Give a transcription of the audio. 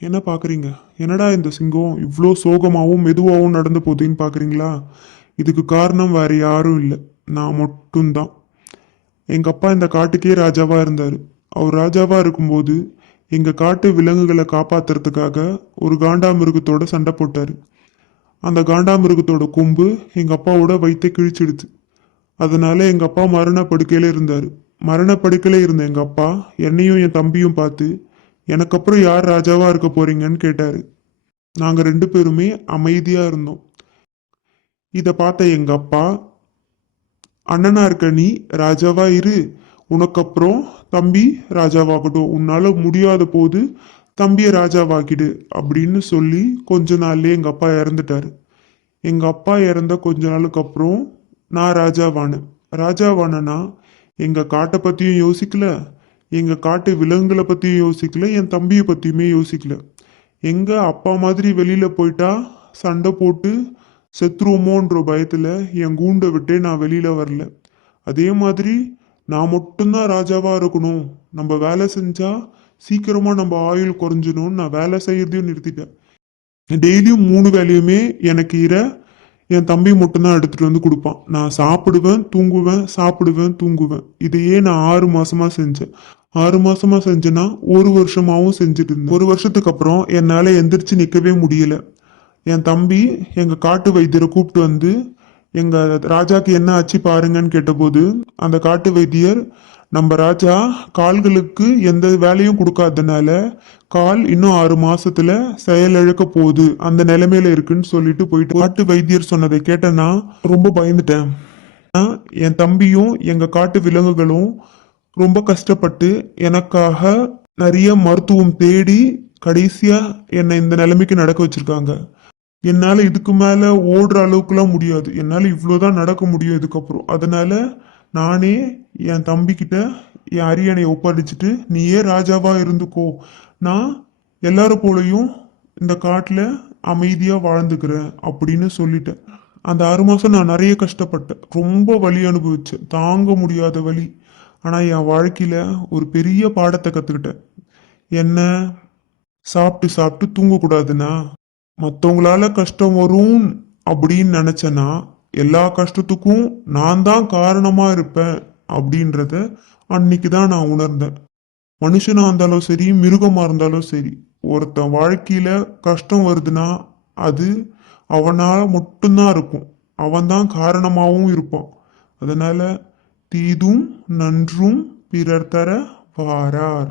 என்ன பார்க்குறீங்க? என்னடா இந்த சிங்கம் இவ்வளோ சோகமாகவும் மெதுவாகவும் நடந்து போகுதுன்னு பார்க்குறீங்களா? இதுக்கு காரணம் வேற யாரும் இல்லை, நான் மட்டும்தான். எங்கள் அப்பா இந்த காட்டுக்கே ராஜாவாக இருந்தார். அவர் ராஜாவாக இருக்கும்போது எங்கள் காட்டு விலங்குகளை காப்பாத்துறதுக்காக ஒரு காண்டாமிருகத்தோட சண்டை போட்டார். அந்த காண்டாமிருகத்தோட கொம்பு எங்கள் அப்பாவோட வயித்தை கிழிச்சிடுச்சு. அதனால எங்கள் அப்பா மரண படுக்கையில் இருந்தார். மரண படுக்கையில் இருந்த எங்கள் அப்பா என்னையும் என் தம்பியும் பார்த்து எனக்கு அப்புறம் யார் ராஜாவா இருக்க போறீங்கன்னு கேட்டாரு. நாங்க ரெண்டு பேருமே அமைதியா இருந்தோம். இத பார்த்த எங்க அப்பா, அண்ணனா இருக்க நீ ராஜாவா இரு, உனக்கு அப்புறம் தம்பி ராஜாவாகட்டும், உன்னால முடியாத போது தம்பியை ராஜாவாக்கிடு அப்படின்னு சொல்லி கொஞ்ச நாள்லயே எங்க அப்பா இறந்துட்டாரு. எங்க அப்பா இறந்த கொஞ்ச நாளுக்கு அப்புறம் நான் ராஜாவானேன். ராஜாவானனா எங்க காட்டை பத்தியும் யோசிக்கல, எங்க காட்டு விலங்குகளை பத்தியும் யோசிக்கல, என் தம்பியை பத்தியுமே யோசிக்கல. எங்க அப்பா மாதிரி வெளியில போயிட்டா சண்டை போட்டு செத்துருவோமோன்ற பயத்துல என் கூண்டை விட்டே நான் வெளியில வரல. அதே மாதிரி நான் மட்டும்தான் ராஜாவா இருக்கணும், நம்ம வேலை செஞ்சா சீக்கிரமா நம்ம ஆயுள் குறைஞ்சிடும்னு நான் வேலை செய்யறதையும் நிறுத்திட்டேன். டெய்லியும் 3 வேலையுமே எனக்கு என் தம்பி மட்டும்தான் எடுத்துட்டு வந்து கொடுப்பான். நான் சாப்பிடுவேன் தூங்குவேன், சாப்பிடுவேன் தூங்குவேன். இதையே நான் 6 மாசமா செஞ்சேன். 6 மாசமா செஞ்சேன்னா 1 வருஷமாவும் செஞ்சுட்டு இருந்தேன். 1 வருஷத்துக்கு அப்புறம் என்னால எந்திரிச்சு நிக்கவே முடியல. என் தம்பி எங்க காட்டு வைத்தியரை கூப்பிட்டு வந்து எங்க ராஜாக்கு என்ன ஆச்சு பாருங்கன்னு கேட்டபோது அந்த காட்டு வைத்தியர், நம்ம ராஜா கால்களுக்கு எந்த வேலையும் கொடுக்காதனால கால் இன்னும் 6 மாசத்துல செயலிழக்க போகுது, அந்த நிலைமையில இருக்குன்னு சொல்லிட்டு போயிட்டு காட்டு வைத்தியர் சொன்னதை கேட்டேன்னா ரொம்ப பயந்துட்டேன். என் தம்பியும் எங்க காட்டு விலங்குகளும் ரொம்ப கஷ்டப்பட்டு எனக்காக நிறைய மருத்துவம் தேடி கடைசியா என்னை இந்த நிலைமைக்கு நடக்க வச்சிருக்காங்க. என்னால இதுக்கு மேல ஓடுற அளவுக்குலாம் முடியாது, என்னால இவ்வளவுதான் நடக்க முடியும் இதுக்கப்புறம். அதனால நானே என் தம்பி கிட்ட என் அரியணையை ஒப்படைச்சிட்டு நீயே ராஜாவா இருந்துக்கோ, நான் எல்லாரும் போலையும் இந்த காட்டுல அமைதியா வாழ்ந்துக்கிறேன் அப்படின்னு சொல்லிட்டேன். அந்த 6 மாசம் நான் நிறைய கஷ்டப்பட்டேன், ரொம்ப வலி அனுபவிச்சேன், தாங்க முடியாத வலி. ஆனா என் வாழ்க்கையில ஒரு பெரிய பாடத்தை கத்துக்கிட்டேன். என்ன, சாப்பிட்டு சாப்பிட்டு தூங்கக்கூடாதுன்னா, மற்றவங்களால கஷ்டம் வரும் அப்படின்னு நினைச்சேன்னா எல்லா கஷ்டத்துக்கும் நான் தான் காரணமா இருப்பேன் அப்படின்றத அன்னைக்கு தான் நான் உணர்ந்தேன். மனுஷனா இருந்தாலும் சரி, மிருகமா இருந்தாலும் சரி, ஒருத்தன் வாழ்க்கையில கஷ்டம் வருதுன்னா அது அவனால மட்டும்தான் இருக்கும், அவன்தான் காரணமாகவும் இருப்பான். அதனால தீதும் நன்றும் பிறர் தர வாரார்.